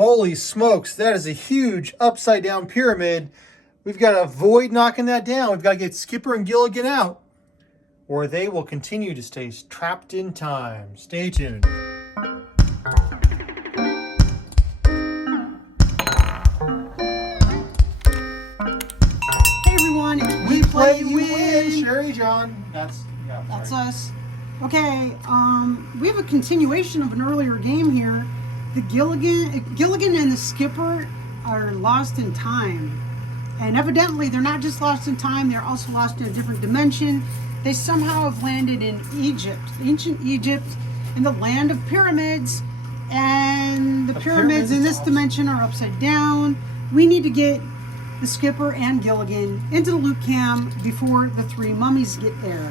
Holy smokes, that is a huge upside down pyramid. We've got a Void knocking that down. We've got to get Skipper and Gilligan out, or they will continue to stay trapped in time. Stay tuned. Hey everyone, We play, you win. Sherry John. That's us. Okay, we have a continuation of an earlier game here. The Gilligan and the Skipper are lost in time. And evidently they're not just lost in time, they're also lost in a different dimension. They somehow have landed in Egypt, ancient Egypt, in the land of pyramids. And the pyramids in this dimension are upside down. We need to get the Skipper and Gilligan into the loot cam before the three mummies get there.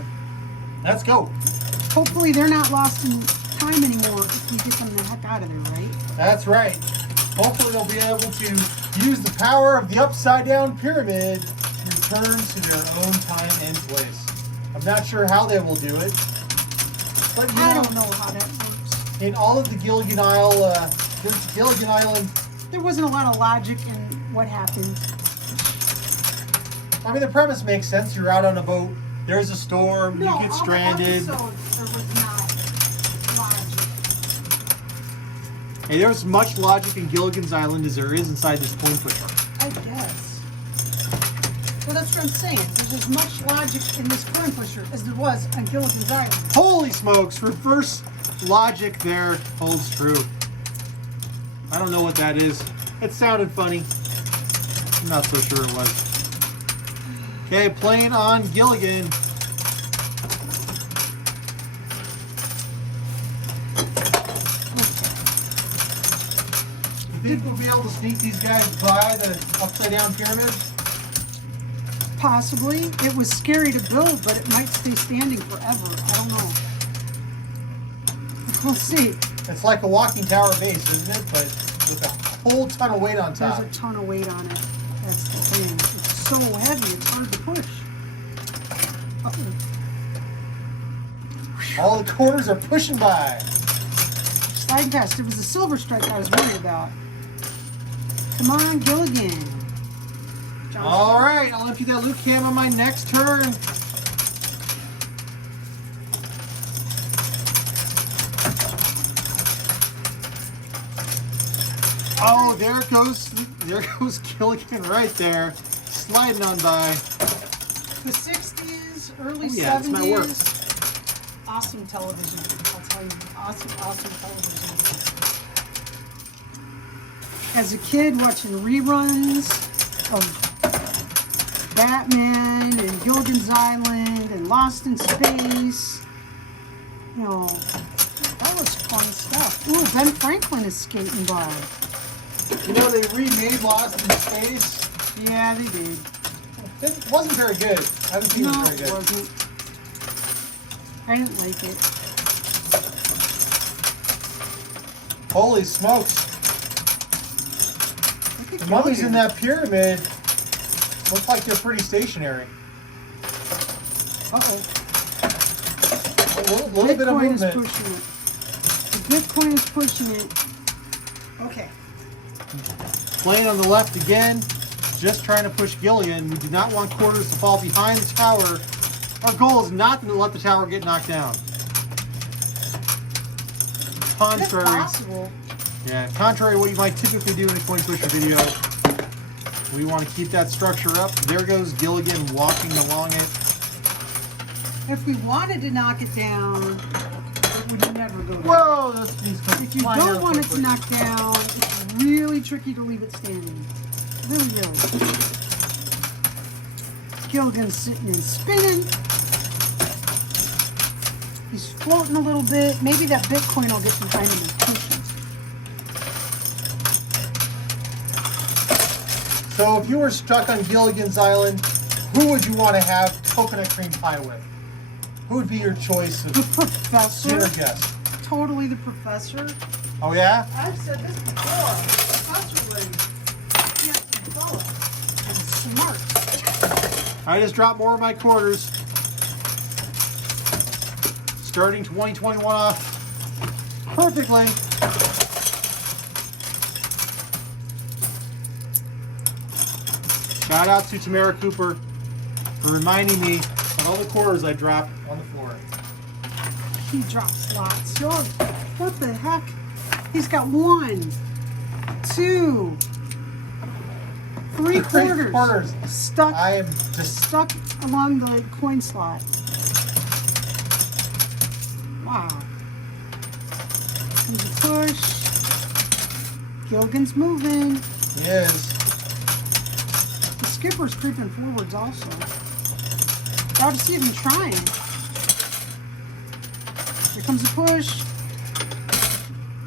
Let's go. Hopefully they're not lost in time anymore if we get them the heck out of there, right? That's right. Hopefully they'll be able to use the power of the upside down pyramid to return to their own time and place. I'm not sure how they will do it, but I don't know how that works. in all of the Gilligan Island, There wasn't a lot of logic in what happened. I mean, the premise makes sense. You're out on a boat, there's a storm, you get stranded. There was not logic. Hey, there's as much logic in Gilligan's Island as there is inside this coin pusher. I guess. Well, that's what I'm saying. There's as much logic in this coin pusher as there was on Gilligan's Island. Holy smokes, reverse logic there holds true. I don't know what that is. It sounded funny. I'm not so sure it was. Okay, playing on Gilligan. You think we'll be able to sneak these guys by the upside down pyramid? Possibly. It was scary to build, but it might stay standing forever. I don't know. We'll see. It's like a walking tower base, isn't it? But with a whole ton of weight on top. There's a ton of weight on it. That's the thing. It's so heavy, it's hard to push. Uh-oh. All the corners are pushing by. Slide past. It was the silver stripe I was worried about. Come on, Gilligan. All right, I'll empty that loot cam on my next turn. Oh, there goes Gilligan right there, sliding on by. The 60s, early 70s. That's my work. Awesome television. I'll tell you, awesome television. As a kid, watching reruns of Batman and Gilligan's Island and Lost in Space. You know, that was fun stuff. Ooh, Ben Franklin is skating by. You know, they remade Lost in Space. Yeah, they did. It wasn't very good. I haven't seen it very good. No, it wasn't. I didn't like it. Holy smokes. The mummies in that pyramid look like they're pretty stationary. Uh-oh. A little bit of movement. Bitcoin is pushing it. The Bitcoin is pushing it. Okay. Playing on the left again, just trying to push Gilligan. We do not want quarters to fall behind the tower. Our goal is not to let the tower get knocked down. Contrary. That's possible. Yeah, contrary to what you might typically do in a coin pusher video, we want to keep that structure up. There goes Gilligan walking along it. If we wanted to knock it down, it would never go down. Whoa! If you don't want it to knock down, it's really tricky to leave it standing. Really. Gilligan's sitting and spinning. He's floating a little bit. Maybe that Bitcoin will get behind him and push him. So if you were stuck on Gilligan's Island, who would you want to have coconut cream pie with? Who would be your choice of The professor. dinner guest? Totally the professor. Oh yeah? I've said this before. The professor was handsome fella and smart. I just dropped more of my quarters. Starting 2021 off perfectly. Shout out to Tamara Cooper for reminding me of all the quarters I dropped on the floor. He drops lots. Oh, what the heck? He's got 1, 2, 3 quarters stuck. I am just stuck along the coin slot. Wow. Comes a push. Gilligan's moving. He is. The skipper's creeping forwards also. Proud to see him trying. Here comes a push.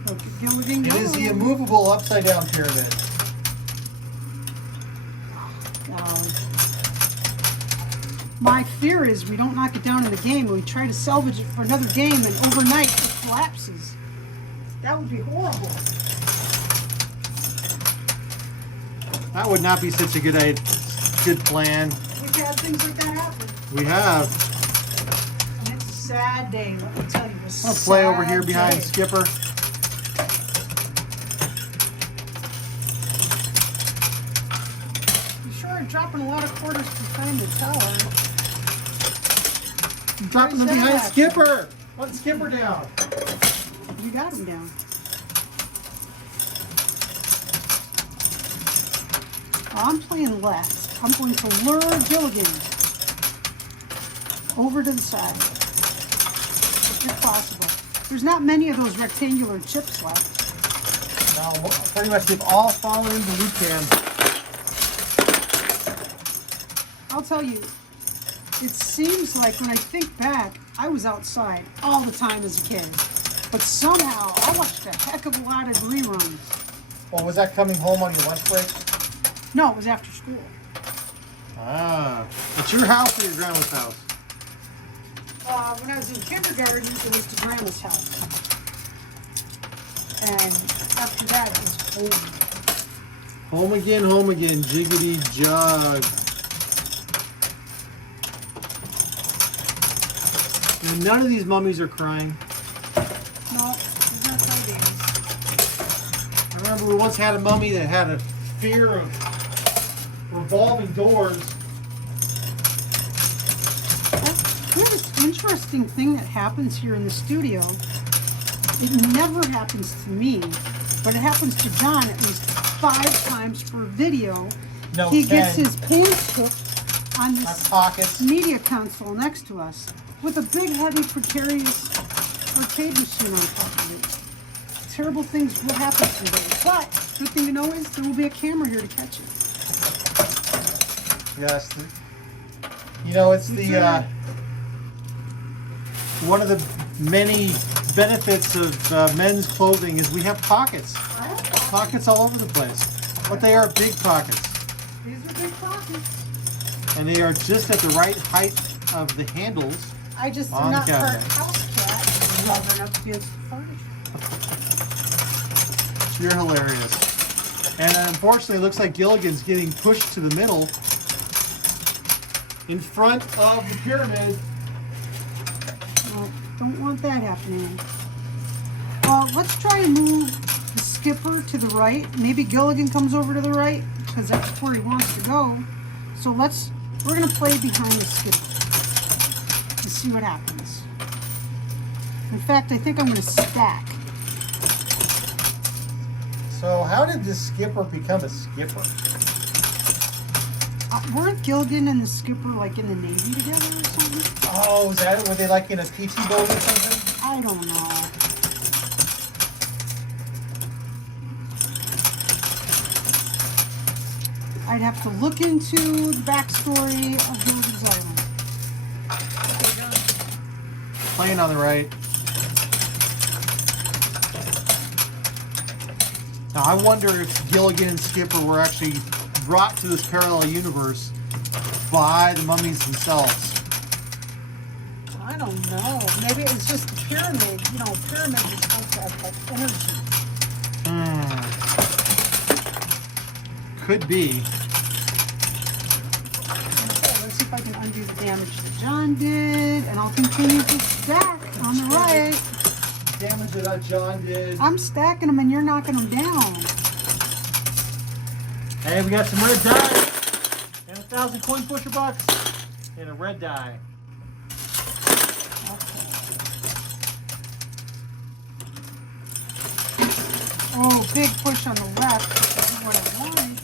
Look at Gilligan It go. is the immovable upside down pyramid. My fear is we don't knock it down in the game and we try to salvage it for another game and overnight it collapses. That would be horrible. That would not be such a good plan. We've had things like that happen. We have. And it's a sad day, let me tell you. I'll play over here behind Skipper. You sure are dropping a lot of quarters behind the tower. Dropping them behind Skipper. One Skipper down. You got him down. I'm playing left. I'm going to lure Gilligan over to the side, if possible. There's not many of those rectangular chips left. No, pretty much they've all fallen into loot cans. I'll tell you, it seems like when I think back, I was outside all the time as a kid. But somehow, I watched a heck of a lot of reruns. Well, was that coming home on your lunch break? No, it was after school. Ah. It's your house or your grandma's house? When I was in kindergarten, it was to Grandma's house. And after that, it was home. Home again, jiggity jug. And none of these mummies are crying. No, there's no fighting. I remember we once had a mummy that had a fear of revolving doors. We have this interesting thing that happens here in the studio. It never happens to me, but it happens to John at least 5 times per video. No, he 10. gets his pants hooked on My this pockets. media console next to us with a big, heavy, precarious arcade machine on top of it. Terrible things will happen someday. But good thing to know is there will be a camera here to catch it. Yes. You know, it's the one of the many benefits of men's clothing is we have pockets. Pockets all over the place. But they are big pockets. These are big pockets. And they are just at the right height of the handles. I just On am not part cabinet. house cat. Love enough to be able to furnish. You're hilarious. And unfortunately, it looks like Gilligan's getting pushed to the middle in front of the pyramid. Well, don't want that happening. Well, let's try and move the skipper to the right. Maybe Gilligan comes over to the right because that's where he wants to go. So we're going to play behind the skipper and see what happens. In fact, I think I'm going to stack. So how did this skipper become a skipper? Weren't Gilligan and the skipper like in the Navy together or something? Oh, is that it? Were they like in a PT boat or something? I don't know. I'd have to look into the backstory of Gilligan's Island. Playing on the right. Now I wonder if Gilligan and Skipper were actually brought to this parallel universe by the mummies themselves. I don't know. Maybe it's just the pyramid. You know, pyramids are supposed to have like energy. Could be. Okay, let's see if I can undo the damage that John did, and I'll continue to stack on the right. Damage that John did. I'm stacking them and you're knocking them down. Hey, we got some red dice. 1,000 coin pusher bucks, and a red die. Oh, big push on the left, which is what I wanted.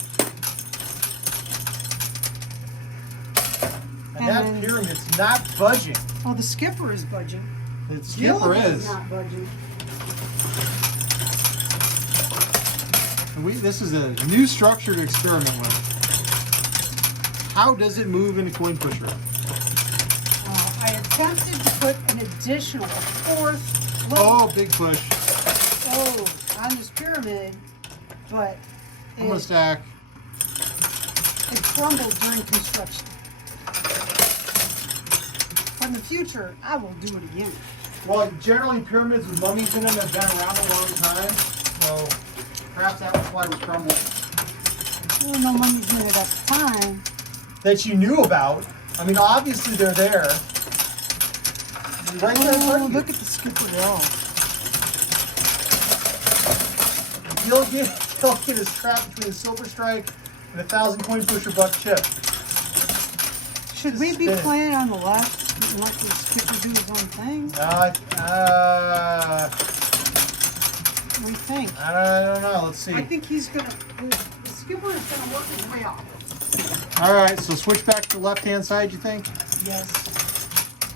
And that then- pyramid's not budging. Oh, the skipper is budging. The skipper Gilligan's is. not budging. And this is a new structure to experiment with. How does it move in a coin pusher? I attempted to put an additional, a fourth level. Oh, big push. Oh, on this pyramid, but I'm gonna stack. it crumbled during construction. But in the future, I will do it again. Well, generally pyramids with mummies in them have been around a long time, so perhaps that was why it was crumbling. There were no mummies in it at the time. That you knew about. I mean, obviously they're there. Right there in front Oh, of you. look at the skipper go. Gilligan is trapped between a silver strike and a 1,000 coin pusher buck chip. Should we be Spin it. playing on the left and let the skipper do his own thing? Uh, What do you think? I don't know. Let's see. I think he's gonna. The skipper is gonna work his way off. All right, so switch back to the left-hand side, you think? Yes.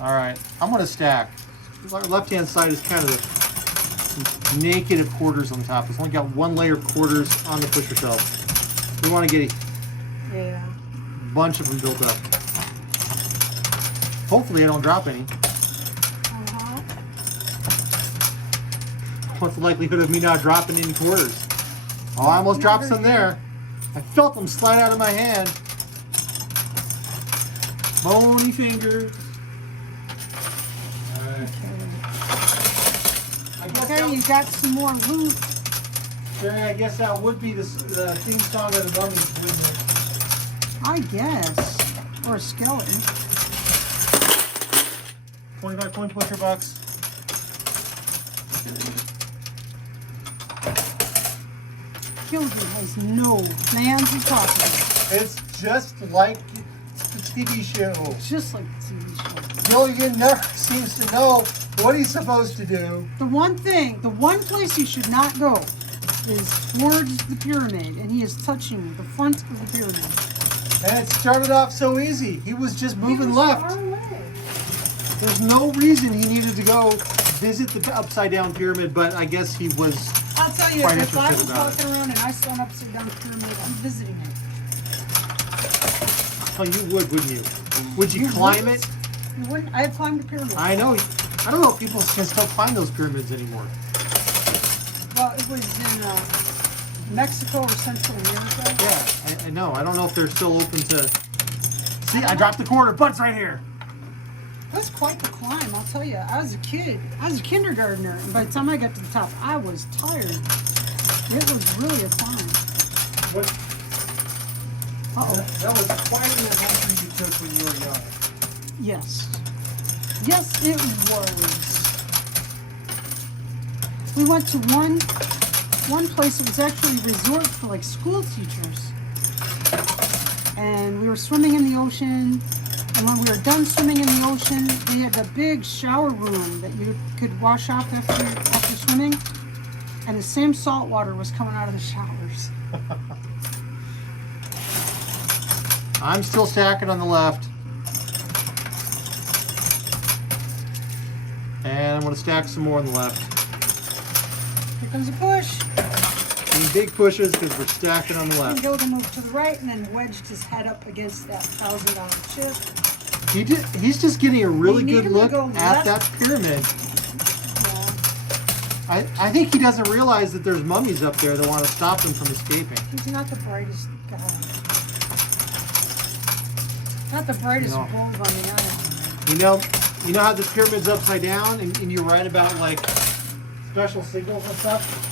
All right, I'm gonna stack. Left-hand side is kind of the naked of quarters on the top. It's only got one layer of quarters on the pusher shelf. We want to get Yeah. a bunch of them built up. Hopefully I don't drop any. Uh-huh. What's the likelihood of me not dropping any quarters? Oh, I almost dropped some there. I felt them slide out of my hand. Bony fingers. All right. I guess Okay, you got some more loot. Jerry, I guess that would be the theme song of the mummies, wouldn't it? I guess. Or a skeleton. 25 coin pusher bucks. Gilligan has no plans of talking. It's just like the TV show. Just like the TV show. Gilligan never seems to know what he's supposed to do. The one place he should not go is towards the pyramid, and he is touching the front of the pyramid. And it started off so easy. He was just moving He was left. far away. There's no reason he needed to go visit the upside down pyramid, but I guess he was. I'll tell you, Quite if I interested was about walking around and I saw an upside down pyramid, I'm visiting it. Oh, you wouldn't you? Would you climb it? You wouldn't? I have climbed a pyramid. I know. I don't know if people can still climb those pyramids anymore. Well, it was in Mexico or Central America. Yeah, I know. I don't know if they're still open to. See, I dropped the quarter. Butts right here. That's quite the climb, I'll tell you. I was a kid. I was a kindergartner, and by the time I got to the top, I was tired. It was really a climb. What? Uh-oh. That was quite an adventure you took when you were young. Yes. Yes, it was. We went to one place that was actually a resort for like school teachers. And we were swimming in the ocean. And when we were done swimming in the ocean, we had a big shower room that you could wash off after swimming. And the same salt water was coming out of the showers. I'm still stacking on the left. And I'm going to stack some more on the left. Here comes a push. Any big pushes because we're stacking on the And left. Gilligan moved to the right and then wedged his head up against that $1,000 chip. He's just getting a really We need good him to look go at left. that pyramid. Yeah. I think he doesn't realize that there's mummies up there that want to stop him from escaping. He's not the brightest guy. Not the brightest No. bulb on the eye. You know how the pyramid's upside down and you write about like special signals and stuff?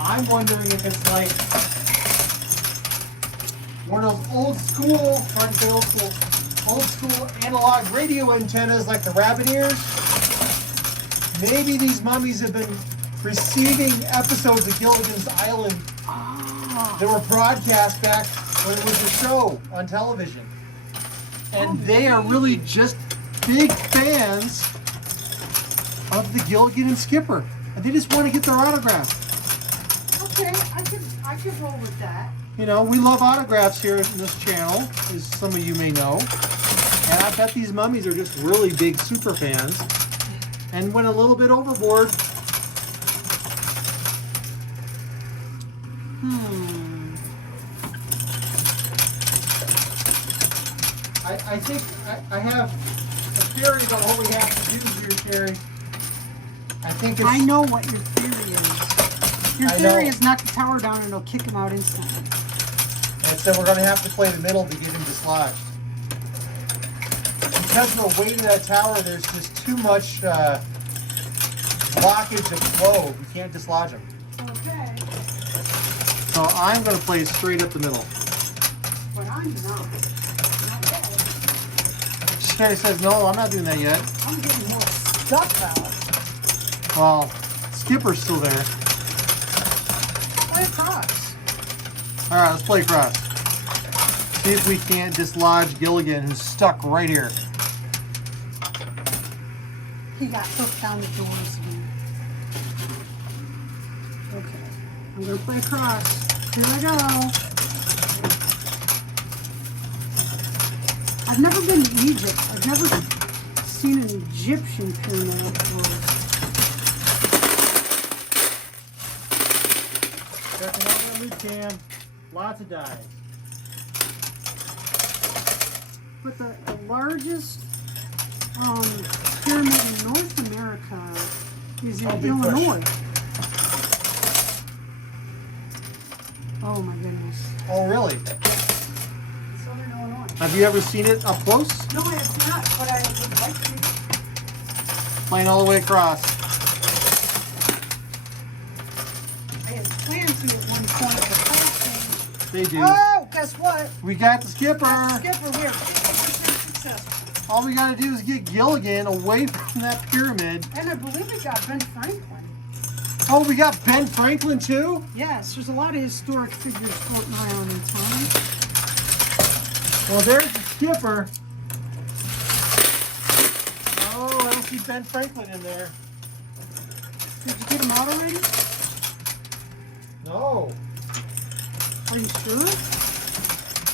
I'm wondering if it's like one of those old school, hard to say old school analog radio antennas like the rabbit ears. Maybe these mummies have been receiving episodes of Gilligan's Island Ah. that were broadcast back when it was a show on television. And they are really just big fans of the Gilligan and Skipper. And they just want to get their autograph. Okay, I could roll with that. You know, we love autographs here in this channel, as some of you may know. And I bet these mummies are just really big super fans and went a little bit overboard. I think I have a theory about what we have to do here, Carrie. I think it's... I know what your theory is. Your theory is knock the tower down and it'll kick him out instantly. And so we're going to have to play the middle to get him dislodged. Because of the weight of that tower, there's just too much blockage of flow. We can't dislodge him. Okay. So I'm going to play straight up the middle. But I'm not. Sherry says, no, I'm not doing that yet. I'm getting more stuff out. Well, Skipper's still there. Play across. All right, let's play across. See if we can't dislodge Gilligan, who's stuck right here. He got hooked down the doors again. Okay. I'm going to play across. Here I go. I've never been to Egypt. I've never seen an Egyptian pyramid up close. Checking out that loot cam. Lots of dives. But the largest pyramid in North America is in Illinois. Oh my goodness. Oh, really? Southern Illinois. Have you ever seen it up close? No, I have not, but I would like to. Playing all the way across. I had planned to at one point, but that They do. Oh, guess what? We got the Skipper. Skipper, we're 100% successful. All we got to do is get Gilligan away from that pyramid. And I believe we got Ben Franklin. Oh, we got Ben Franklin too? Yes, there's a lot of historic figures floating around in town. Well, there's the Skipper. Oh, I don't see Ben Franklin in there. Did you get him out already? No. Are you sure?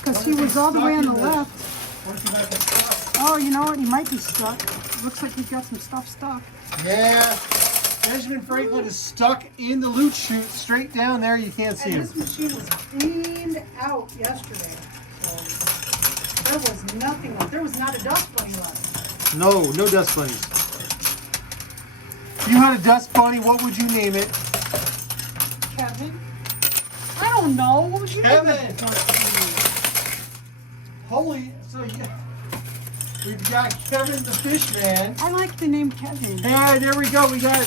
Because he was all the way on the left. What if he might be stuck? Oh, you know what? He might be stuck. Looks like he's got some stuff stuck. Yeah. Benjamin Franklin is stuck in the loot chute straight down there. You can't see And him. this machine was cleaned out yesterday. So there was nothing left. There was not a dust bunny left. No, no dust bunnies. If you had a dust bunny, what would you name it? Kevin? I don't know. What would you Kevin! name it? Holy, so yeah. We've got Kevin the Fish Man. I like the name Kevin. Hey, there we go. We got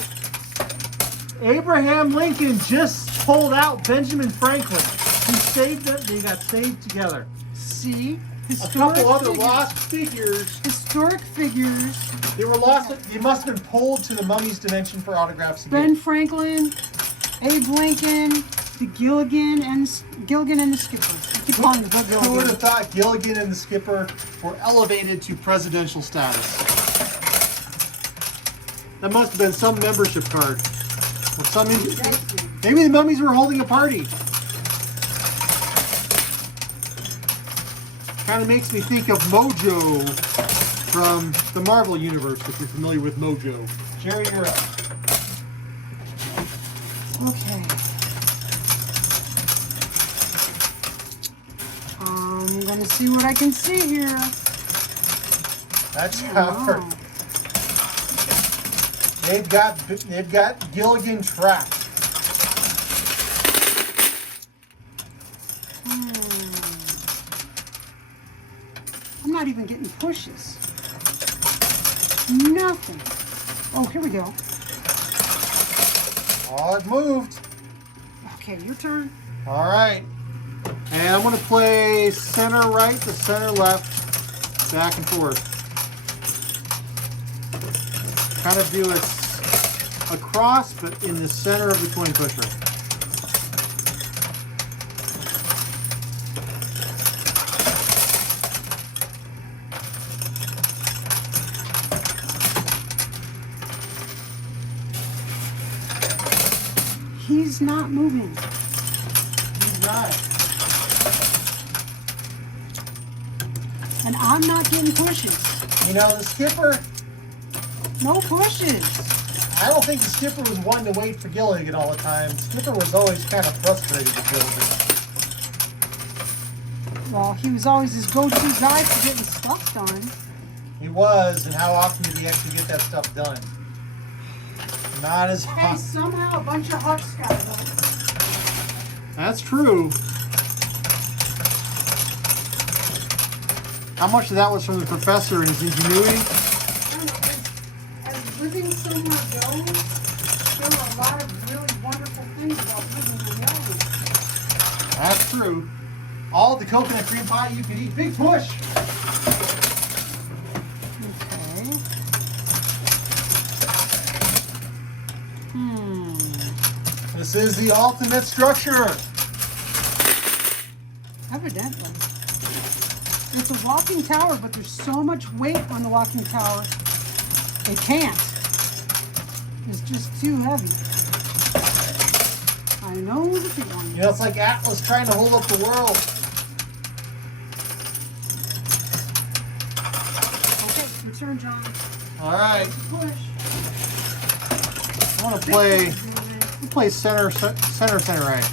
Abraham Lincoln just pulled out Benjamin Franklin. He saved them. They got saved together. See? A couple other lost figures. Historic figures. They were lost. They must have been pulled to the mummy's dimension for autographs again. Ben Franklin, Abe Lincoln, the Gilligan and the Skipper. I keep calling him the Who would Gilligan. have thought Gilligan and the Skipper were elevated to presidential status? That must have been some membership card. Or some. Maybe the mummies were holding a party. Kind of makes me think of Mojo from the Marvel Universe, if you're familiar with Mojo. Jerry, you're up. Okay. I'm gonna see what I can see here. That's Wow. how they've got Gilligan trapped. I'm not even getting pushes. Nothing. Oh, here we go. Oh, it moved. Okay, your turn. All right. And I'm going to play center right to center left, back and forth. Kind of do a cross, but in the center of the coin pusher. He's not moving. He's not. And I'm not getting pushes. You know, the skipper, No pushes. I don't think the skipper was one to wait for Gilligan all the time. Skipper was always kind of frustrated with Gilligan. Well, he was always his go-to guy for getting stuff done. He was, and how often did he actually get that stuff done? Not as Hey, often. somehow a bunch of hucks got it. That's true. How much of that was from the professor and his ingenuity? As living somewhere goes, there are a lot of really wonderful things about living in Melbourne. That's true. All the coconut cream pie you could eat. Big push. Okay. This is the ultimate structure. Evidently. It's a walking tower, but there's so much weight on the walking tower, it can't. It's just too heavy. I know the big one. You know, it's like Atlas trying to hold up the world. Okay, your turn, John. All right. Push. I want to play center right.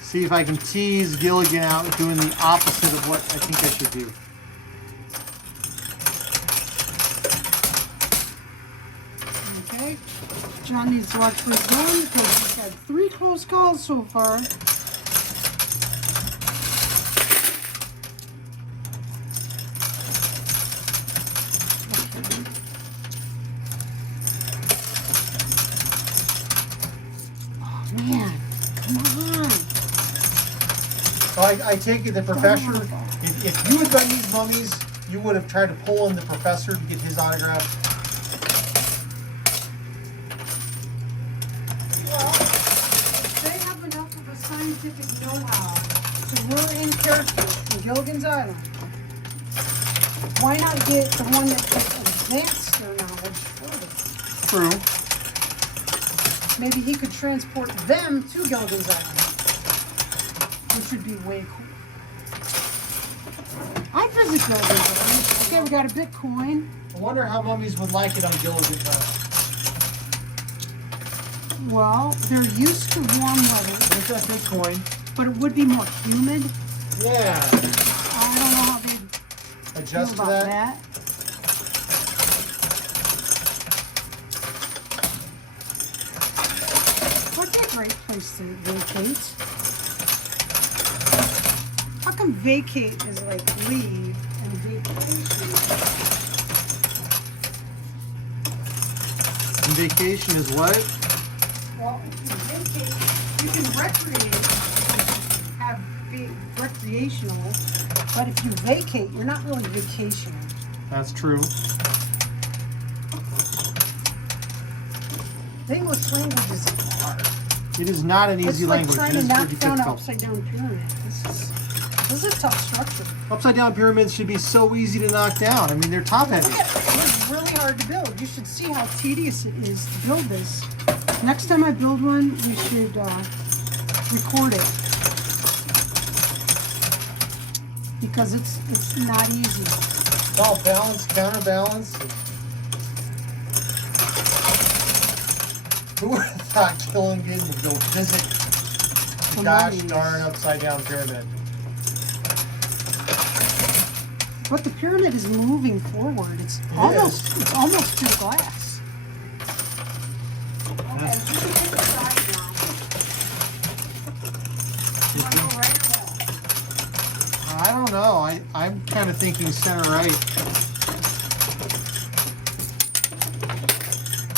See if I can tease Gilligan out doing the opposite of what I think I should do. Okay. John needs to watch for his gun because he's had 3 close calls so far. Oh man, come on. So I take it the professor, if you had done these mummies, you would have tried to pull in the professor to get his autograph. Well, they have enough of a scientific know-how to lure in characters from Gilligan's Island. Why not get the one that can advance their knowledge further? True. Maybe he could transport them to Gilligan's Island, which would be way cool. I'd visit Gilligan's Island. Okay, we got a Bitcoin. I wonder how mummies would like it on Gilligan's Island. Well, they're used to warm weather, There's that Bitcoin. but it would be more humid. Yeah. I don't know how they'd feel Adjust to about that. that. What's a great place to vacate? How come vacate is like leave and vacation? And vacation is what? Well, if you vacate, you can recreate, have be recreational, but if you vacate, you're not really vacationing. That's true. The English language is hard. It is not an It's easy like language. trying It to is knock pretty down an difficult. upside down pyramid. This is a tough structure. Upside down pyramids should be so easy to knock down. I mean, they're top heavy. It's really hard to build. You should see how tedious it is to build this. Next time I build one, we should record it. Because it's not easy. It's all balance, counterbalance. Who would have thought Gilligan would go visit the gosh mummies. darn upside down pyramid? But the pyramid is moving forward. It's almost to the glass. Okay, you can hit the side now. You wanna go right or left? I don't know. I'm kind of thinking center right.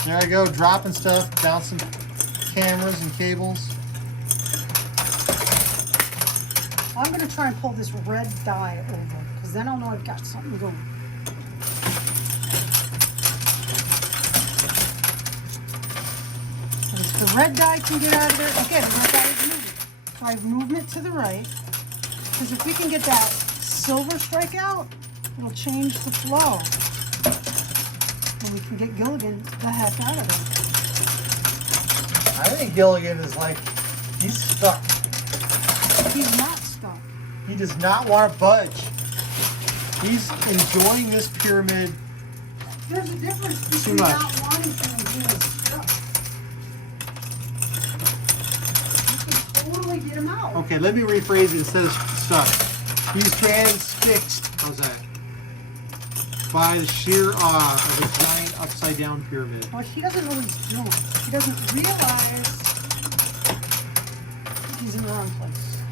There I go, dropping stuff, bouncing cameras and cables. I'm going to try and pull this red dye over, because then I'll know I've got something going. And if the red dye can get out of there, okay, the red dye is moving. So I have movement to the right, because if we can get that silver strike out, it'll change the flow. and we can get Gilligan the heck out of it. I think Gilligan is like, he's stuck. He's not stuck. He does not want to budge. He's enjoying this pyramid. There's a difference Too between much. not wanting to and being stuck. You can totally get him out. Okay, let me rephrase it instead of stuck. He's transfixed. How's that? By the sheer awe of a giant upside down pyramid. Well, he doesn't know what he's doing. He doesn't realize he's in the wrong place.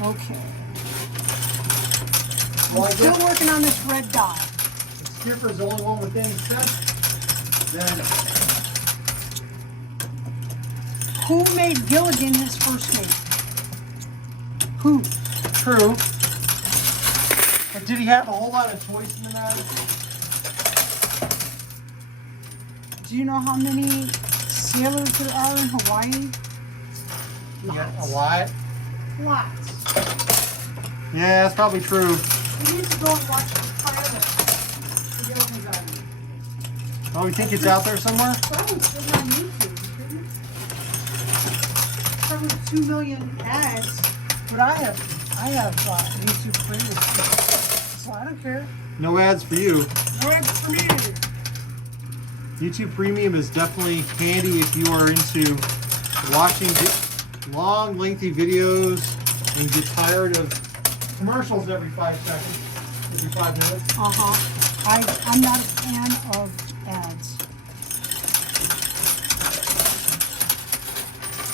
Okay. Well, I I'm still guess working on this red dot. if Skipper's the only one with any sense, then Who made Gilligan his first mate? Who? true. But did he have a whole lot of choice in the matter? Do you know how many sailors there are in Hawaii? Yeah, a lot. Lots. Yeah, that's probably true. We need to go and watch the pilot for Gilligan's Island. Oh, you think it's out there somewhere? Probably still on YouTube. Shouldn't it? Probably 2 million ads, but I have YouTube Premium, so I don't care. No ads for you. No ads for me. YouTube Premium is definitely handy if you are into watching long, lengthy videos and get tired of commercials every 5 seconds, every 5 minutes. I'm not a fan of ads.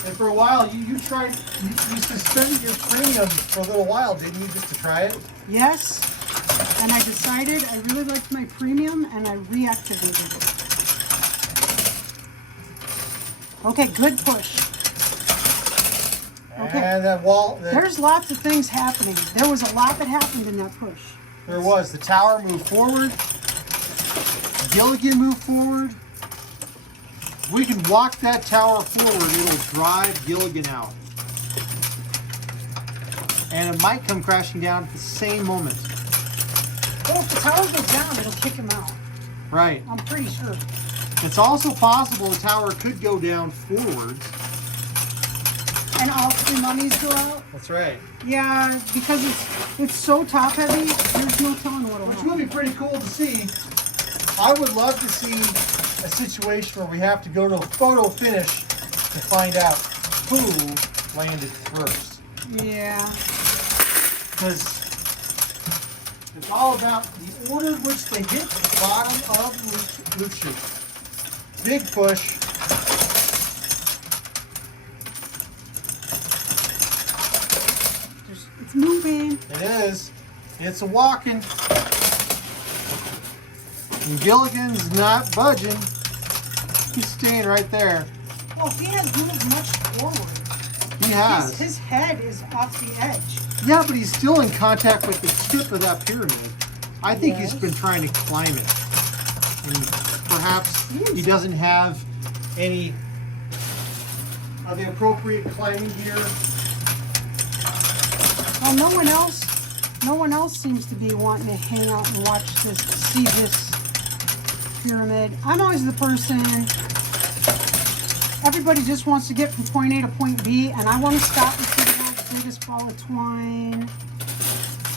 And for a while, you tried, you suspended your premium for a little while, didn't you, just to try it? Yes, and I decided I really liked my premium, and I reactivated it. Okay, good push. Okay. And that wall, There's lots of things happening. There was a lot that happened in that push. there was. The tower moved forward. Gilligan moved forward. If we can walk that tower forward, it'll drive Gilligan out. And it might come crashing down at the same moment. Well, if the tower goes down, it'll kick him out. Right. I'm pretty sure. It's also possible the tower could go down forwards. And all 3 mummies go out. That's right. Yeah, because it's so top heavy. There's no telling what'll Which happen. would be pretty cool to see. I would love to see a situation where we have to go to a photo finish to find out who landed first. Yeah. Because it's all about the order in which they hit the bottom of the loot chute. Big push. It's moving. It is. It's a walking. And Gilligan's not budging. He's staying right there. Well, he has moved much forward. He has. His head is off the edge. Yeah, but he's still in contact with the tip of that pyramid. I think he's Yes. been trying to climb it. And perhaps he doesn't have any of the appropriate climbing gear. Well, no one else seems to be wanting to hang out and watch this, see this pyramid. I'm always the person, everybody just wants to get from point A to point B, and I want to stop and see the world's biggest ball of twine,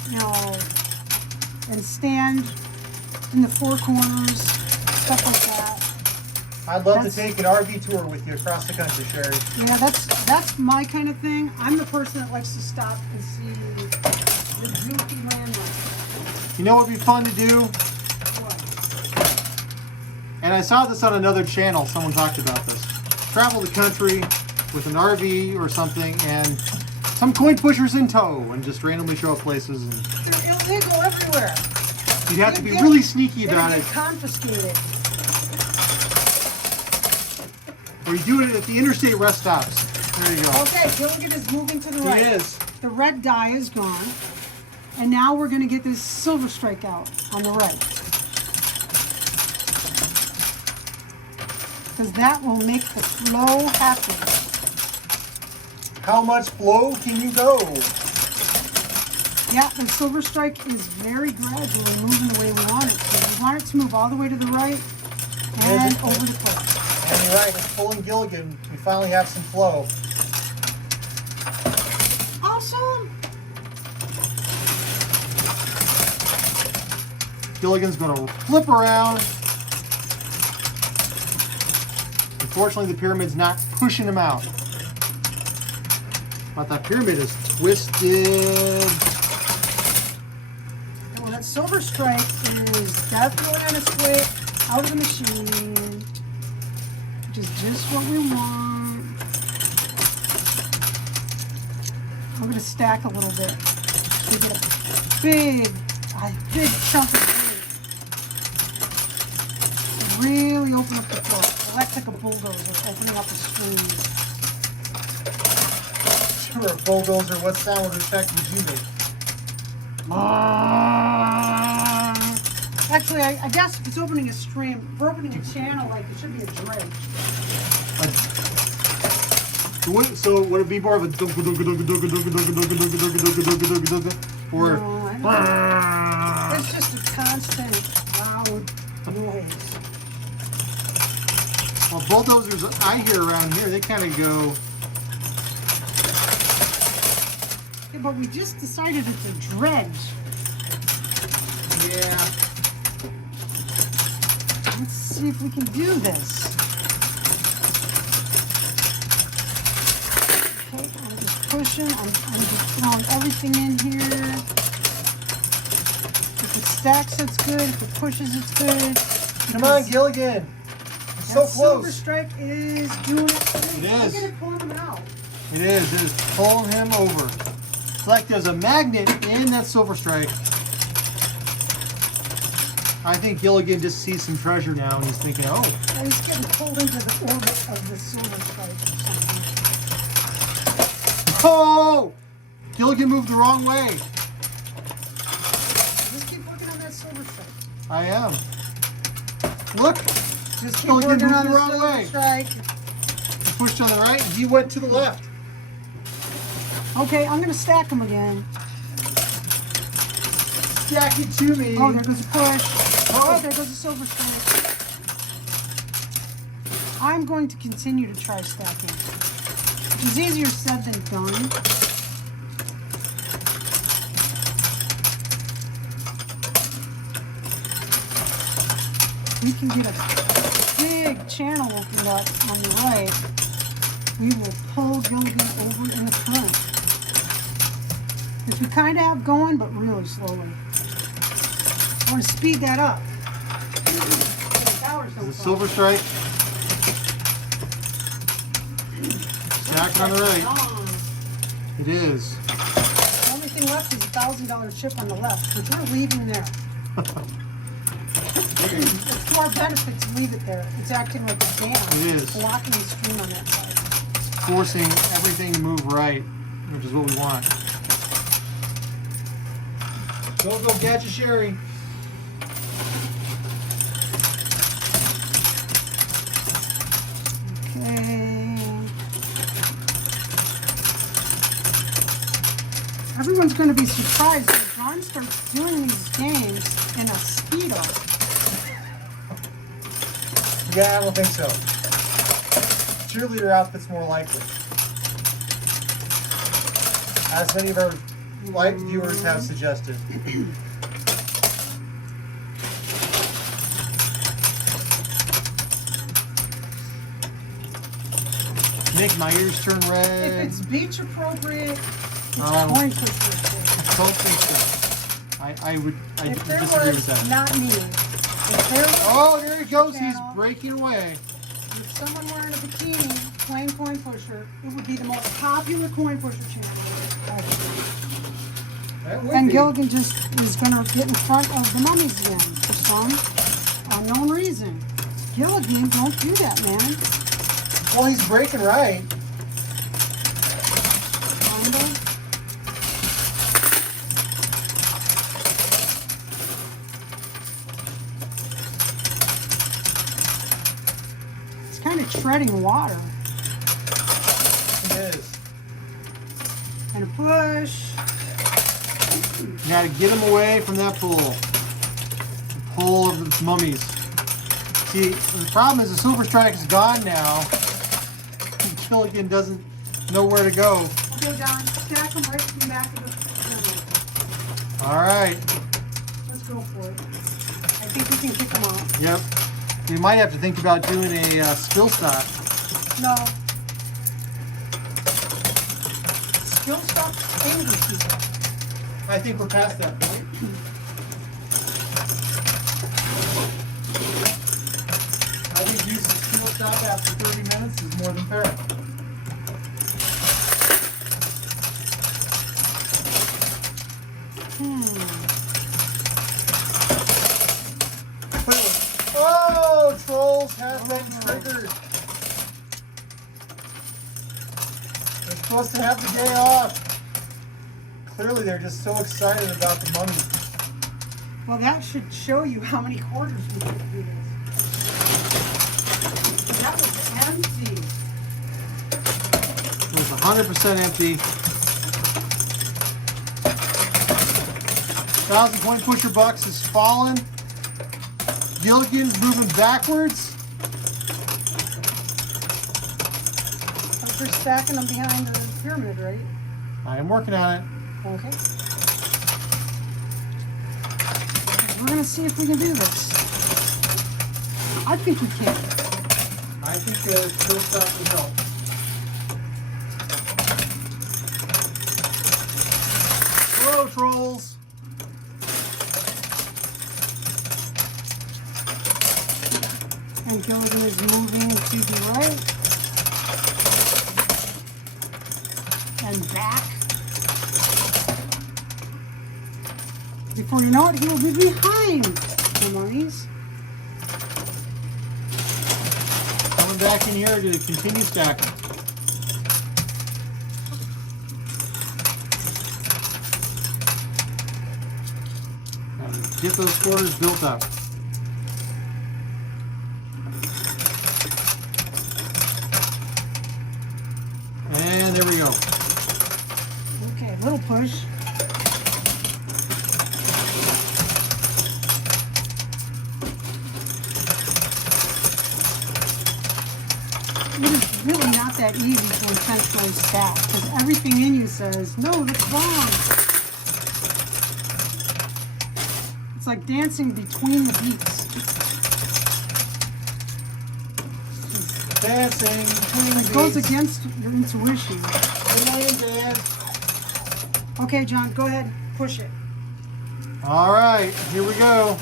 you know, and stand in the 4 corners, stuff like that. I'd love to take an RV tour with you across the country, Sherry. Yeah, that's my kind of thing. I'm the person that likes to stop and see the goofy landmarks. You know what would be fun to do? What? And I saw this on another channel. Someone talked about this. Travel the country with an RV or something and some coin pushers in tow and just randomly show up places. And They're illegal everywhere. you'd have to be really sneaky They're about gonna it. get confiscated. Or you do it at the interstate rest stops. There you go. Okay, Gilligan is moving to the right. He is. The red dye is gone. And now we're going to get this silver strike out on the right. Because that will make the flow happen. How much flow can you go? Yeah, the silver strike is very gradually moving the way we want it to. want it to move all the way to the right and over the cliff. And you're right, it's pulling Gilligan. We finally have some flow. Awesome. Gilligan's going to flip around. Unfortunately, the pyramid's not pushing him out. But that pyramid is twisted. Well, that silver stripe is definitely on its way out of the machine, which is just what we want. I'm going to stack a little bit. We get a big chunk of wood. Really open up the floor. That's like a bulldozer opening up a stream. Sure, a bulldozer. What sound of effect would you make? Actually, I guess if it's opening a stream, if we're opening a channel, like it should be a dredge. So would it be more of a dunka dunka dunka dunka dunka dunka dunka dunka dunka dunka dunka dunka dunka, or? No, it's just a constant loud noise. Well, bulldozers I hear around here, they kind of go. Yeah, but we just decided it's a dredge. Yeah. Let's see if we can do this. Okay, I'm just pushing. I'm just throwing everything in here. If it stacks, it's good. If it pushes, it's good. Come on, Gilligan. It's so That silver close. stripe is doing it. It is. Look at it pulling him out. It is. It is pulling him over. It's like there's a magnet in that silver stripe. I think Gilligan just sees some treasure now and he's thinking, oh. And he's getting pulled into the orbit of the silver stripe or something. Oh! Gilligan moved the wrong way. Just keep working on that silver stripe. I am. Look. Just keep Gilligan working moved on the the wrong silver way. stripe. He pushed on the right and he went to the left. Okay, I'm going to stack them again. Stack it to me. Oh, there goes a push. Oh. Oh, there goes a silver stripe. I'm going to continue to try stacking, which is easier said than done. We can get a big channel opened up on the right. We will pull Gilligan over in the front, which we kind of have going, but really slowly. I want to speed that up. The silver stripe. Stack it on the right. It is. The only thing left is a $1,000 chip on the left, which we're leaving there. It's to our benefit to leave it there. It's acting like a dam. It is. It's blocking the stream on that side. Forcing everything to move right, which is what we want. Go, Gadget Sherry. Okay. Everyone's going to be surprised when John starts doing these games in a Speedo. Yeah, I don't think so. Cheerleader outfit's more likely. As many of our liked viewers have suggested. Make my ears turn red. If it's beach appropriate, it's I coin pusher. don't think so. I would If there disagree with was that. not me, if there was Oh, there he goes. He's channel breaking away. with someone wearing a bikini playing coin pusher, it would be the most popular coin pusher channel ever. That would And be. Gilligan just is going to get in front of the mummies again for some unknown reason. Gilligan, don't do that, man. Well, he's breaking right. Kinda. It's kind of treading water. It is. And a push. You gotta get him away from that pool. full of its mummies. See, the problem is the Silver Strike is gone now. Gilligan doesn't know where to go. Okay, Don, stack them right from the back of the camera. All right. Let's go for it. I think we can kick them out. Yep. We might have to think about doing a skill stop. No. Skill stop angry people. I think we're past that point. I think using skill stop after 30 minutes is more than fair. Oh, trolls have been triggered. They're supposed to have the day off. Clearly, they're just so excited about the money. Well, that should show you how many quarters we could do this. That was empty. It was 100% empty. 1,000 coin pusher bucks has fallen. Gilligan's moving backwards. We're stacking them behind the pyramid, right? I am working on it. Okay. We're gonna see if we can do this. I think we can. I think skill stop will help. Hello, trolls. And Gilligan is moving to the right. And back. Before you know it, he will be behind the mummies. Coming back in here to continue stacking. And get those quarters built up. And there we go. Okay, little push. It is really not that easy to intentionally stack because everything in you says, no, that's wrong. It's like dancing between the beats. Dancing between the It goes beats. against your intuition. Good morning, Dad. Okay, John, go ahead, push it. All right, here we go.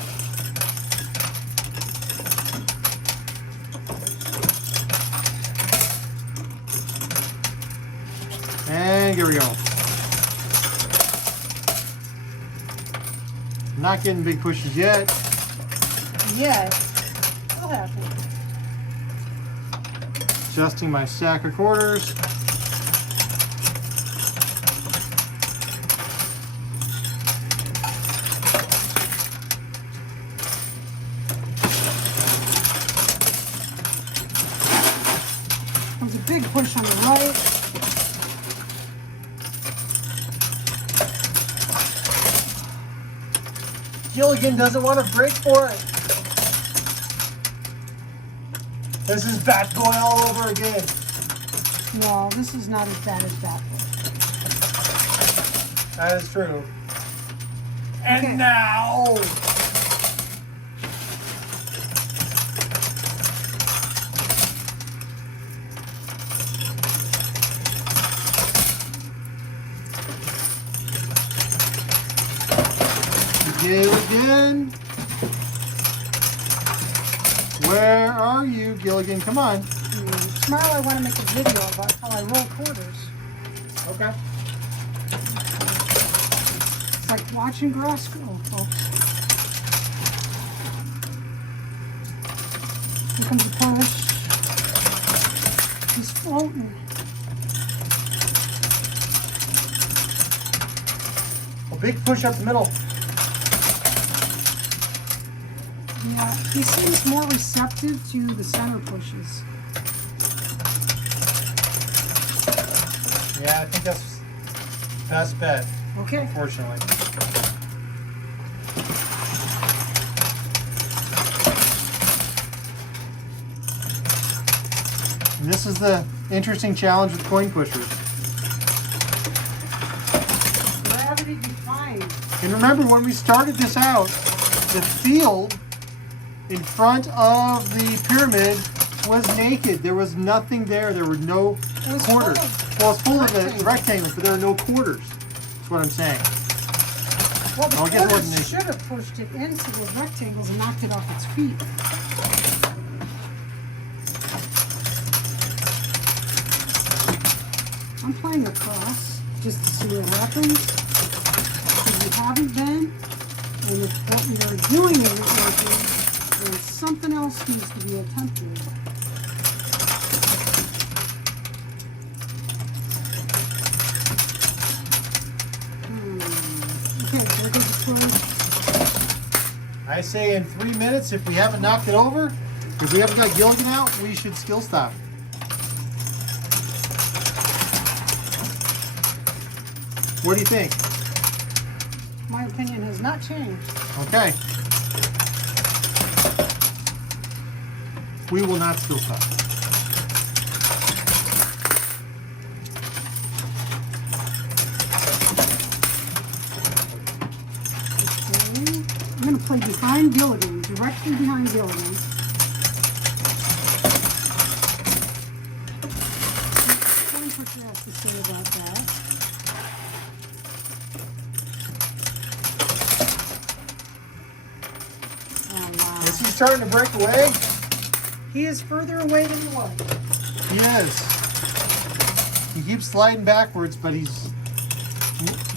And here we go. Not getting big pushes yet. Yes, it'll happen. Adjusting my stack of quarters. There's a big push on the right. Gilligan doesn't want to break for it. This is Bat Boy all over again. No, this is not as bad as that one. That is true. And Okay. now... Gilligan? Where are you, Gilligan? Come on. Tomorrow I want to make a video about how I roll quarters. Okay. It's like watching grass grow, folks. Here comes the push. He's floating. A big push up the middle. Yeah, he seems more receptive to the center pushes. Yeah, I think that's best bet, Okay. unfortunately. And this is the interesting challenge with coin pushers. Gravity defying. And remember, when we started this out, the field in front of the pyramid was naked. There was nothing there. There were no quarters. Well, it's full of the rectangles, but there are no quarters. That's what I'm saying. Well, the I'll get quarters ordinary. should have pushed it into those rectangles and knocked it off its feet. I'm playing across just to see what happens. If you haven't been, and if what you're doing isn't working, then something else needs to be attempted. Okay, there goes the close. I say in 3 minutes, if we haven't knocked it over, if we haven't got Gilligan out, we should skill stop. What do you think? My opinion has not changed. Okay. We will not skill stop. Okay. I'm going to play behind Gilligan, directly behind Gilligan. Tell me what you have to say about that. Oh, wow. Is he starting to break away? He is further away than he was. He is. He keeps sliding backwards, but he's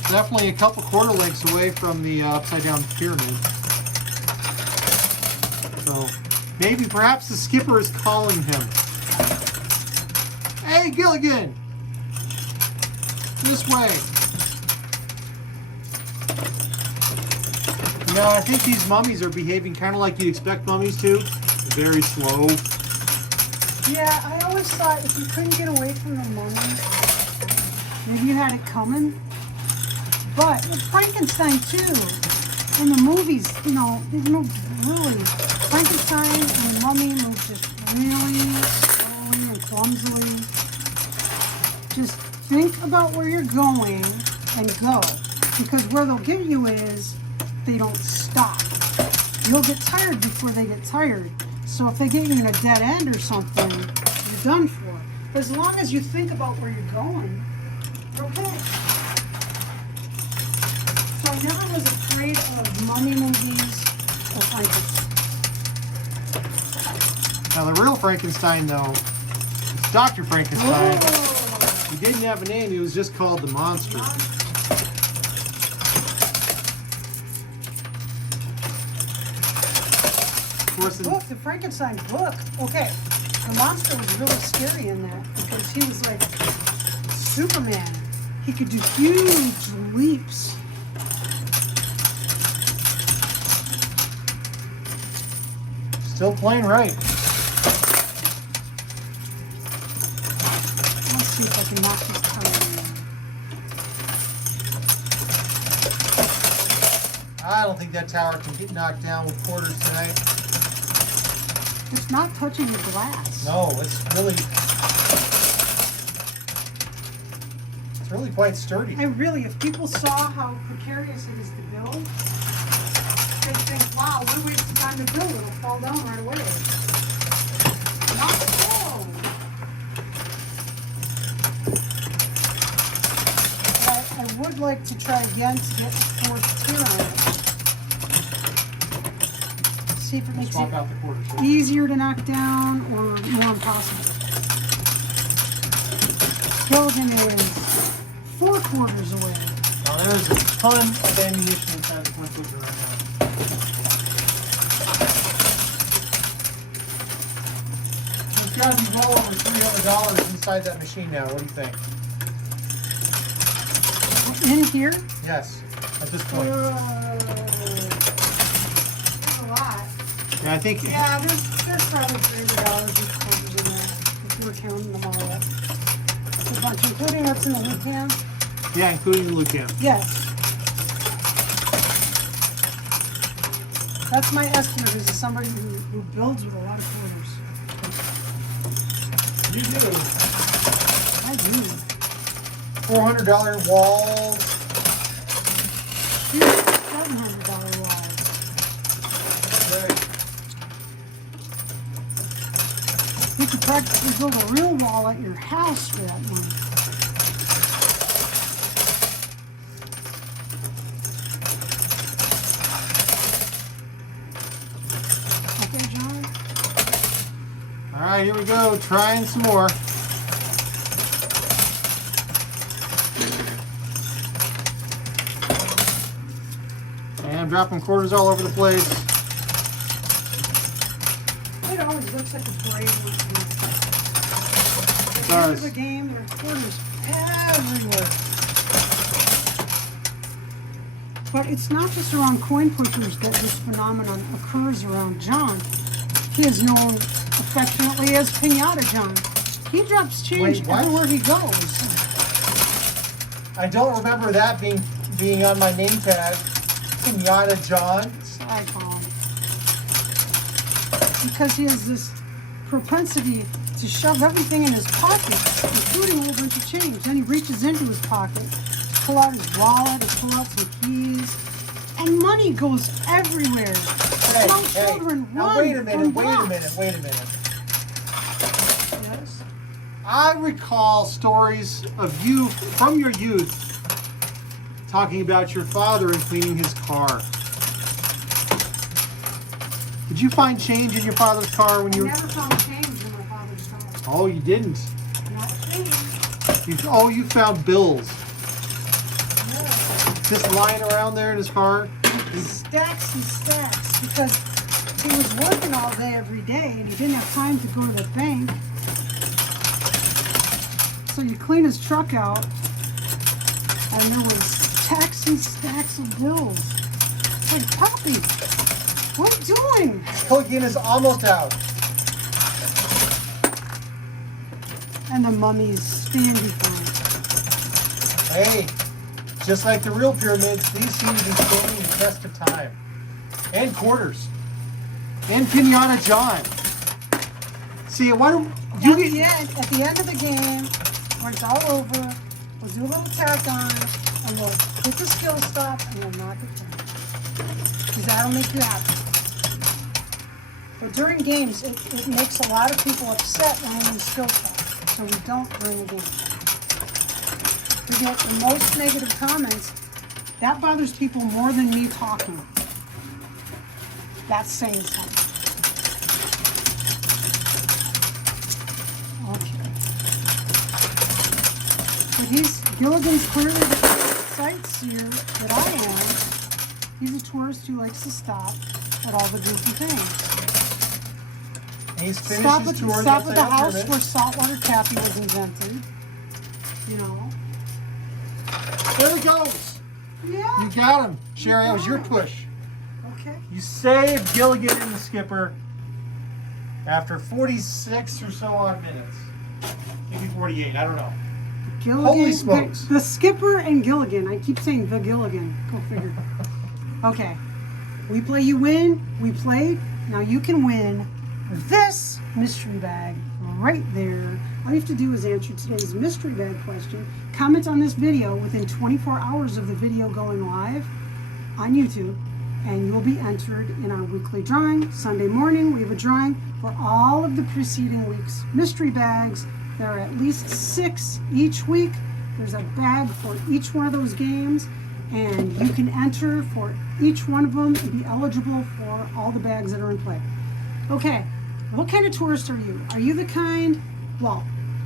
definitely a couple quarter lengths away from the upside down pyramid. So maybe perhaps the skipper is calling him. Hey, Gilligan! This way. You know, I think these mummies are behaving kind of like you'd expect mummies to. Very slow. Yeah, I always thought if you couldn't get away from the mummy, maybe you had it coming. But with Frankenstein too, in the movies, you know, they moved really. Frankenstein and the mummy moved just really slowly and clumsily. Just think about where you're going and go. Because where they'll get you is they don't stop. You'll get tired before they get tired. So if they get you in a dead end or something, you're done for. But as long as you think about where you're going, you're okay. So I never was afraid of mummy movies or Frankenstein. Now the real Frankenstein, though, is Dr. Frankenstein. Oh. He didn't have a name, he was just called the Monster. The book, the Frankenstein book, okay, the monster was really scary in that because he was like Superman. He could do huge leaps. Still playing right. Let's see if I can knock this tower in. I don't think that tower can get knocked down with quarters tonight. It's not touching the glass. No, it's really quite sturdy. I really, if people saw how precarious it is to build, they'd think, wow, what a waste of time to build. It'll fall down right away. Not so. But I would like to try again to get the fourth tier on it. See if it makes Swap it out the quarters. Right? easier to knock down or more impossible. Gilligan is 4 quarters away. Now there's a ton of ammunition inside the coin pusher right now. There's got to be well over $300 inside that machine now. What do you think? In here? Yes, at this point. There's a lot. Yeah, I think. Yeah, there's probably $300 each quarters in there if you were counting them all up. It's a bunch, including what's in the loot can. Yeah, including the loot can. Yes. That's my estimate as somebody who builds with a lot of quarters. You do. I do. $400 walls. Here's $700 walls. Okay. You could practically build a real wall at your house for that money. Okay, John? All right, here we go. Trying some more. And I'm dropping quarters all over the place. It always looks like a parade once in a while. At the end Does. of the game, there are quarters everywhere. But it's not just around coin pushers that this phenomenon occurs around John. He is known affectionately as Pinata John. He drops change Wait, what? everywhere he goes. I don't remember that being on my name tag. Pinata John. So I call him. Because he has this propensity to shove everything in his pocket, including a whole bunch of change. Then he reaches into his pocket, pull out his wallet, pull out some keys, and money goes everywhere. Small children Now run wait a minute, from wait a blocks. minute, wait a minute. Yes. I recall stories of you from your youth talking about your father and cleaning his car. Did you find change in your father's car when I you were... never found change in my father's car. Oh, you didn't. Not change. You found bills No. just lying around there in his car. Stacks and stacks, because he was working all day every day and he didn't have time to go to the bank. So you clean his truck out and there was stacks and stacks of bills. It's like, Poppy, what are you doing? Gilligan is almost out. And the mummies stand before him. Hey, just like the real pyramids, these seem to be standing the test of time. And quarters. And Pinata John. See, why don't you At the end of the game, when it's all over, we'll do a little tack on and we'll hit the skill stop and we'll knock it down. Because that'll make you happy. But during games, it makes a lot of people upset when we use skill stop. So we don't during the game. We get the most negative comments. That bothers people more than me talking. That's saying something. Okay. But Gilligan's clearly the sightseer that I am. He's a tourist who likes to stop at all the goofy things. And he's finished Stop his at, tour. stop at the house where saltwater taffy was invented. You know. There he goes. Yeah. You got him. Sherry, that was your push. Okay. You saved Gilligan and the skipper after 46 or so odd minutes. Maybe 48, I don't know. Gilligan, Holy smokes. The skipper and Gilligan. I keep saying the Gilligan. Go figure. Okay. We play, you win. We played. Now you can win this mystery bag right there. All you have to do is answer today's mystery bag question. Comment on this video within 24 hours of the video going live on YouTube, and you'll be entered in our weekly drawing. Sunday morning, we have a drawing for all of the preceding week's mystery bags. There are at least 6 each week. There's a bag for each one of those games, and you can enter for each one of them and be eligible for all the bags that are in play. Okay, what kind of tourist are you? Are you the kind, well,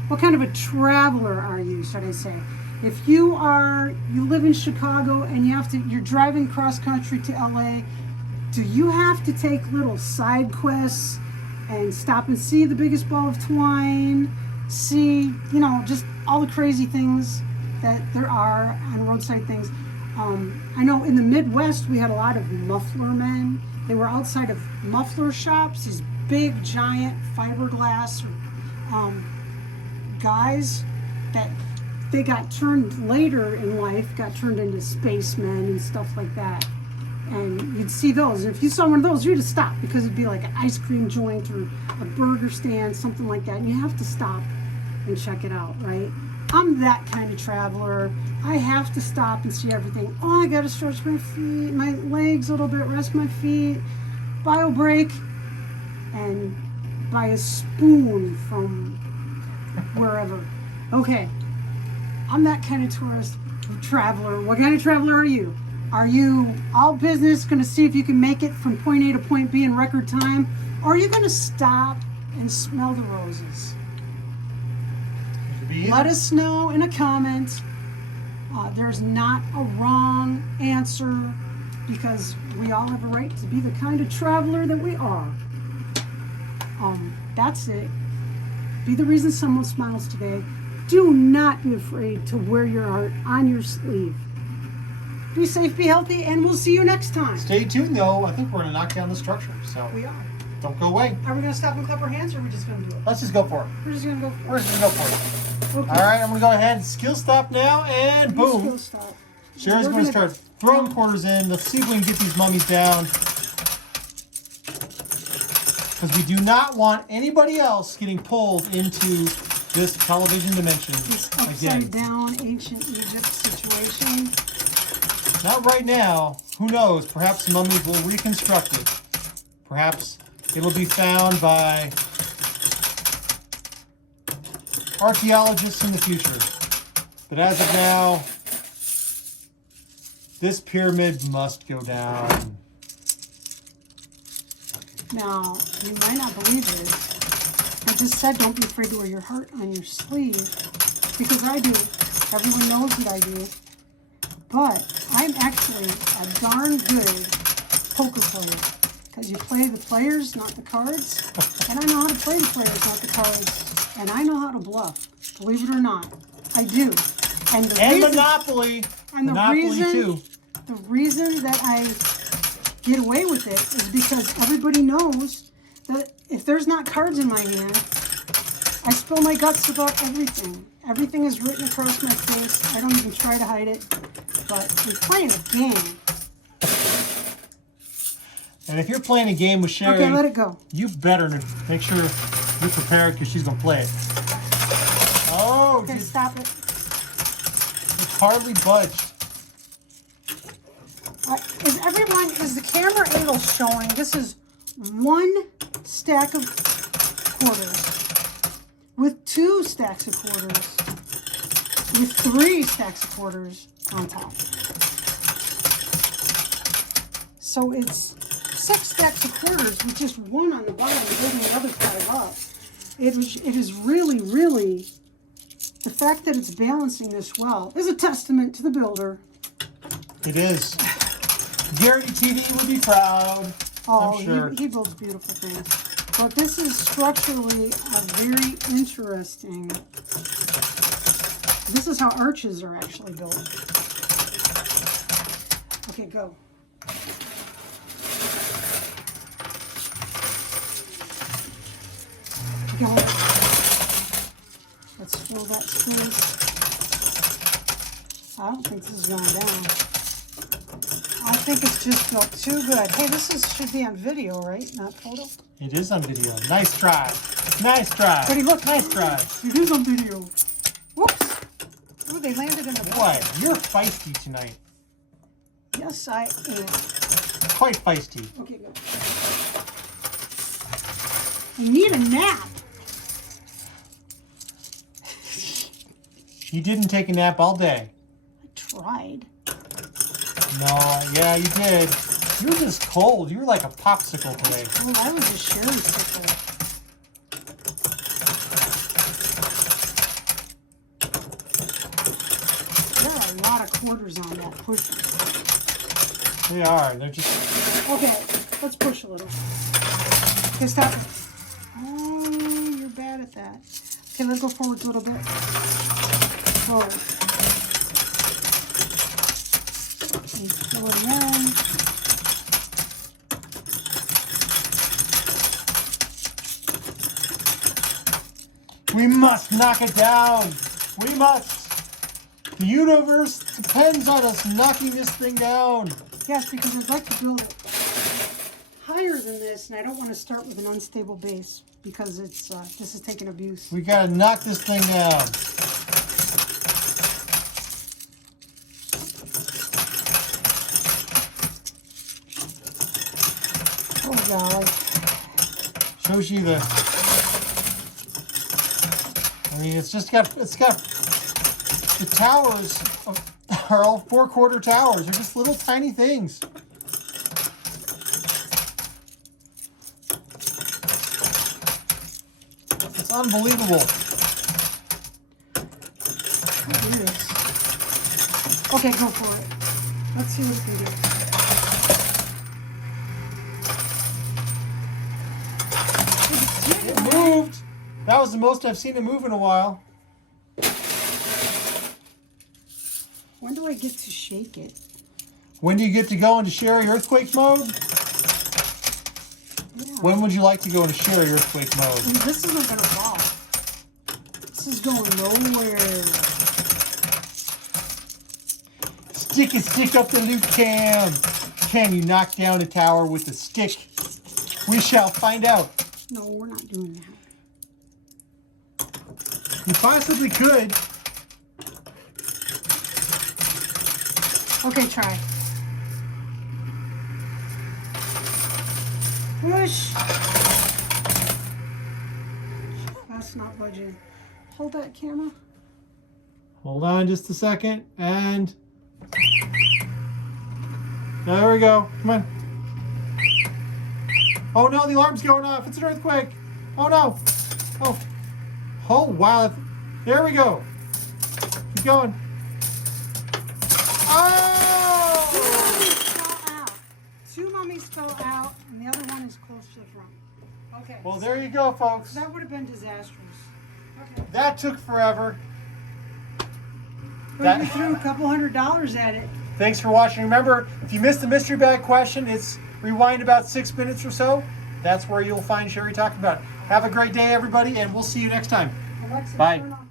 what kind of a traveler are you, should I say? If you live in Chicago and you're driving cross country to LA, do you have to take little side quests and stop and see the biggest ball of twine, see, just all the crazy things that there are on roadside things? I know in the Midwest we had a lot of muffler men. They were outside of muffler shops, these big giant fiberglass guys that they got turned later in life, got turned into spacemen and stuff like that. And you'd see those. If you saw one of those, you'd stop because it'd be like an ice cream joint or a burger stand, something like that. And you have to stop and check it out, right? I'm that kind of traveler. I have to stop and see everything. Oh, I gotta stretch my feet, my legs a little bit, rest my feet, bio break, and buy a spoon from wherever. Okay, I'm that kind of tourist traveler. What kind of traveler are you? Are you all business, going to see if you can make it from point A to point B in record time? Or are you going to stop and smell the roses? Let us know in a comment. There's not a wrong answer because we all have a right to be the kind of traveler that we are. That's it. Be the reason someone smiles today. Do not be afraid to wear your heart on your sleeve. Be safe, be healthy, and we'll see you next time. Stay tuned, though. I think we're going to knock down the structure. So We are. don't go away. Are we going to stop and clap our hands, or are we just going to do it? Let's just go for it. We're just going to go for We're it. just going to go for it. Okay. All right, I'm going to go ahead and skill stop now, and boom. Skill stop. Sherry's We're going to gonna- start throwing quarters in. Let's see if we can get these mummies down. Because we do not want anybody else getting pulled into this television dimension This again. upside down ancient Egypt situation. Not right now. Who knows? Perhaps mummies will reconstruct it. Perhaps it'll be found by archaeologists in the future. But as of now, this pyramid must go down. Now, you might not believe it. I just said don't be afraid to wear your heart on your sleeve. Because I do. Everyone knows that I do. But I'm actually a darn good poker player. Because you play the players, not the cards. And I know how to play the players, not the cards. And I know how to bluff. Believe it or not. I do. And the And reason, Monopoly. and the Monopoly reason, too. the reason that I get away with it is because everybody knows that if there's not cards in my hand, I spill my guts about everything. Everything is written across my face. I don't even try to hide it. But we're playing a game. And if you're playing a game with Sherry, Okay, let it go. you better make sure you're prepared because she's going to play it. Oh, Okay, it's stop it. hardly budged. Is the camera angle showing? This is one stack of quarters with two stacks of quarters with three stacks of quarters on top. So it's 6 stacks of quarters with just one on the bottom holding the other 5 up. It is really, really, the fact that it's balancing this well is a testament to the builder. It is. Garrity TV would be proud. Oh, I'm sure. he builds beautiful things. But this is structurally a very interesting. This is how arches are actually built. Okay, go. Go. Let's fill that space. I don't think this is going down. I think it's just built too good. Hey, should be on video, right? Not photo? It is on video. Nice try. Nice try. Buddy, look. Nice try. It is on video. Whoops. Oh, they landed in the Boy, you're feisty tonight. Yes, I am. Quite feisty. Okay, go. You need a nap. You didn't take a nap all day. I tried. No, yeah, you did. You were just cold. You were like a popsicle today. Well, I was a sherry sickle. There are a lot of quarters on that push. They are. They're just... Okay, let's push a little. Okay, stop. Oh, you're bad at that. Okay, let's go forward a little bit. Forward. And fill it in. We must knock it down. We must. The universe depends on us knocking this thing down. Yes, because I'd like to build it higher than this, and I don't want to start with an unstable base because it's this is taking abuse. We gotta knock this thing down. Oh golly. Shows you the. I mean, it's got the towers are all 4-quarter towers. They're just little tiny things. It's unbelievable. I'll do this. Okay, go for it. Let's see what we can do. It moved. That was the most I've seen it move in a while. When do I get to shake it? When do you get to go into Sherry Earthquake mode? Yeah. When would you like to go into Sherry Earthquake mode? I mean, this isn't going to fall. This is going nowhere. Stick up the loot cam. Can you knock down a tower with a stick? We shall find out. No, we're not doing that. You possibly could. Okay, try. Push. That's not budging. Hold that camera. Hold on just a second. And there we go. Come on. Oh no, the alarm's going off. It's an earthquake. Oh no. Oh. Oh wow. There we go. Keep going. Oh! Two mummies fell out, and the other one is close to the front. Okay. Well, there you go, folks. That would have been disastrous. Okay. That took forever. But you threw a couple $100 at it. Thanks for watching. Remember, if you missed the mystery bag question, it's rewind about 6 minutes or so. That's where you'll find Sherry talking about it. Have a great day, everybody, and we'll see you next time. Alexa, Bye. turn on